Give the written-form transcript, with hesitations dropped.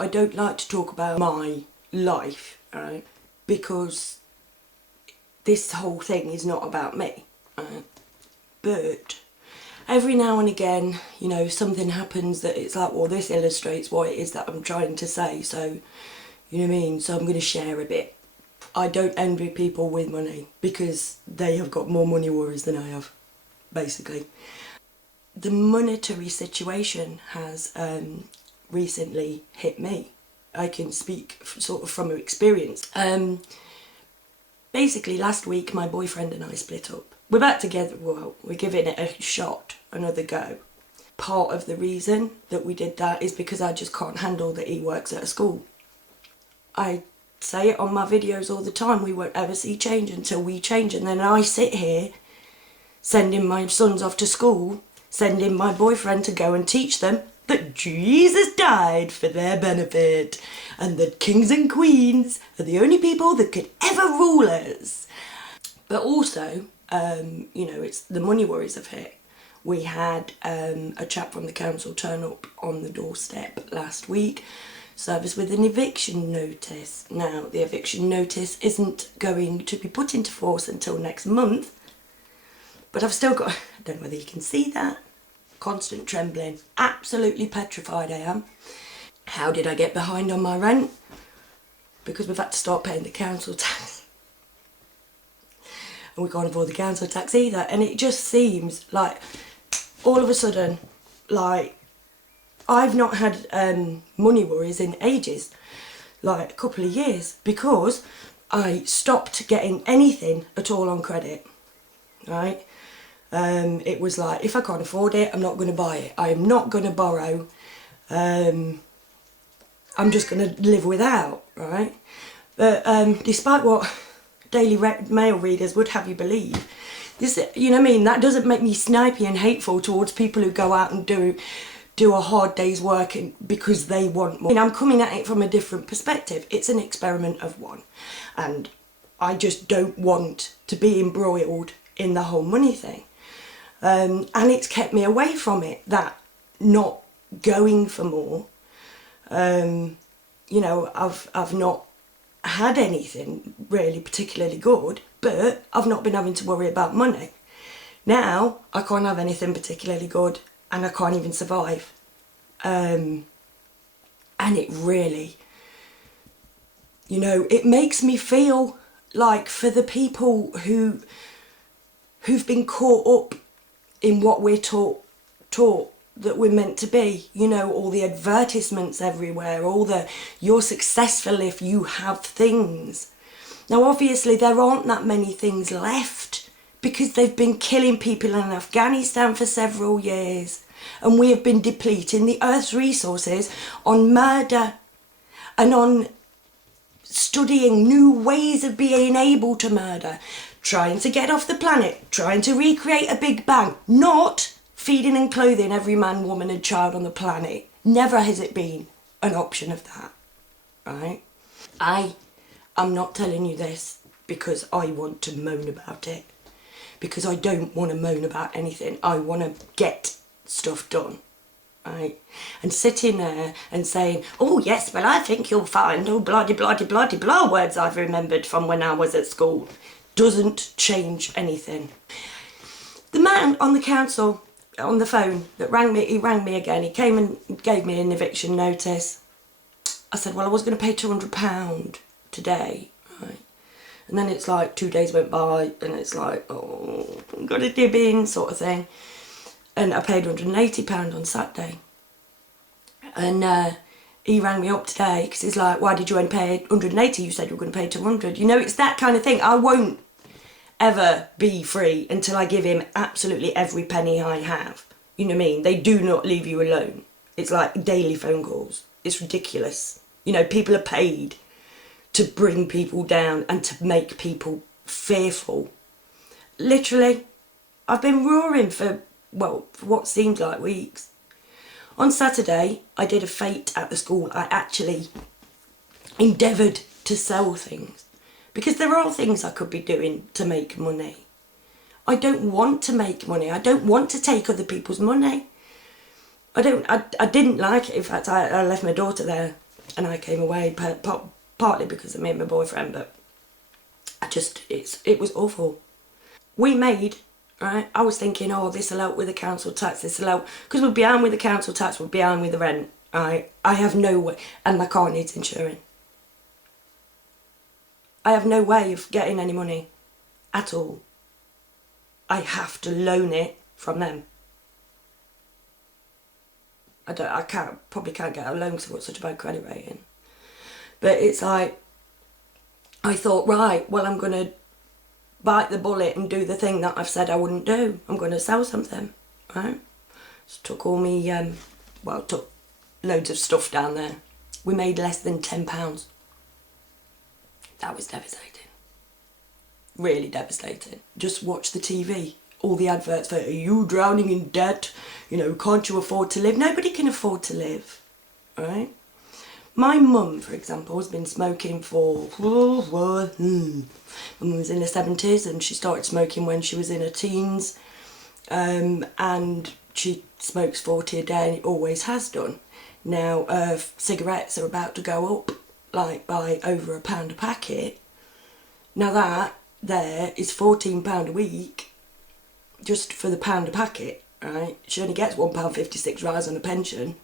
I don't like to talk about my life, right? Because this whole thing is not about me, right? But every now and again, you know, something happens that it's like, well, this illustrates what it is that I'm trying to say, so, you know what I mean? So I'm going to share a bit. I don't envy people with money because they have got more money worries than I have, basically. The monetary situation has recently hit me. I can speak sort of from experience. Basically, last week my boyfriend and I split up. We're back together, well, we're giving it a shot, another go. Part of the reason that we did that is because I just can't handle that he works at a school. I say it on my videos all the time, we won't ever see change until we change, and then I sit here sending my sons off to school, sending my boyfriend to go and teach them that Jesus died for their benefit and that kings and queens are the only people that could ever rule us. But also, you know, it's the money worries have hit. We had a chap from the council turn up on the doorstep last week, serve us with an eviction notice. Now, the eviction notice isn't going to be put into force until next month, but I've still got, I don't know whether you can see that, constant trembling, absolutely petrified I am. How did I get behind on my rent? Because we've had to start paying the council tax. And we can't afford the council tax either, and it just seems like all of a sudden, like, I've not had money worries in ages, like a couple of years, because I stopped getting anything at all on credit, right? It was like, if I can't afford it, I'm not going to buy it. I'm not going to borrow. I'm just going to live without, right? But despite what Daily Mail readers would have you believe, this, you know what I mean, that doesn't make me snipey and hateful towards people who go out and do a hard day's work because they want more. I mean, I'm coming at it from a different perspective. It's an experiment of one, and I just don't want to be embroiled in the whole money thing. And it's kept me away from it, that not going for more. You know, I've not had anything really particularly good, but I've not been having to worry about money. Now I can't have anything particularly good and I can't even survive. And it really, you know, it makes me feel like for the people who've been caught up in what we're taught that we're meant to be, you know, all the advertisements everywhere, all the you're successful if you have things. Now obviously there aren't that many things left because they've been killing people in Afghanistan for several years, and we have been depleting the earth's resources on murder and on studying new ways of being able to murder, trying to get off the planet, trying to recreate a Big Bang, not feeding and clothing every man, woman and child on the planet. Never has it been an option of that, right? I'm not telling you this because I want to moan about it, because I don't want to moan about anything. I want to get stuff done, right? And sitting there and saying, oh yes, well I think you'll find, oh bloody bloody bloody blah words I've remembered from when I was at school, doesn't change anything. The man on the council, on the phone, that rang me, he rang me again, he came and gave me an eviction notice. I said, well, I was going to pay £200 today, right? And then it's like 2 days went by and it's like, oh, I've got a dib in sort of thing. And I paid £180 on Saturday. And he rang me up today because he's like, why did you only pay 180? You said you were going to pay 200. You know, it's that kind of thing. I won't ever be free until I give him absolutely every penny I have. You know what I mean? They do not leave you alone. It's like daily phone calls. It's ridiculous. You know, people are paid to bring people down and to make people fearful. Literally, I've been roaring for, well, for what seemed like weeks. On Saturday, I did a fete at the school. I actually endeavoured to sell things because there are things I could be doing to make money. I don't want to make money. I don't want to take other people's money. I didn't like it. In fact, I left my daughter there and I came away partly because of me and my boyfriend, but it was awful. We made, right, I was thinking, oh, this'll help with the council tax, this'll help, because we're behind with the council tax, we're behind with the rent, right? I have no way, and my car needs insuring. I have no way of getting any money at all. I have to loan it from them. Probably can't get a loan because I've got such a bad credit rating. But it's like, I thought, right, well, I'm going to bite the bullet and do the thing that I've said I wouldn't do. I'm going to sell something, right? So took all me, took loads of stuff down there. We made less than £10. That was devastating. Really devastating. Just watch the TV. All the adverts for, are you drowning in debt? You know, can't you afford to live? Nobody can afford to live, right? My mum, for example, has been smoking for, my mum was in her 70s and she started smoking when she was in her teens, and she smokes 40 a day and it always has done. Now, cigarettes are about to go up, like, by over £1 a packet. Now that there is £14 a week just for the £1 a packet, right? She only gets £1.56 rise on a pension.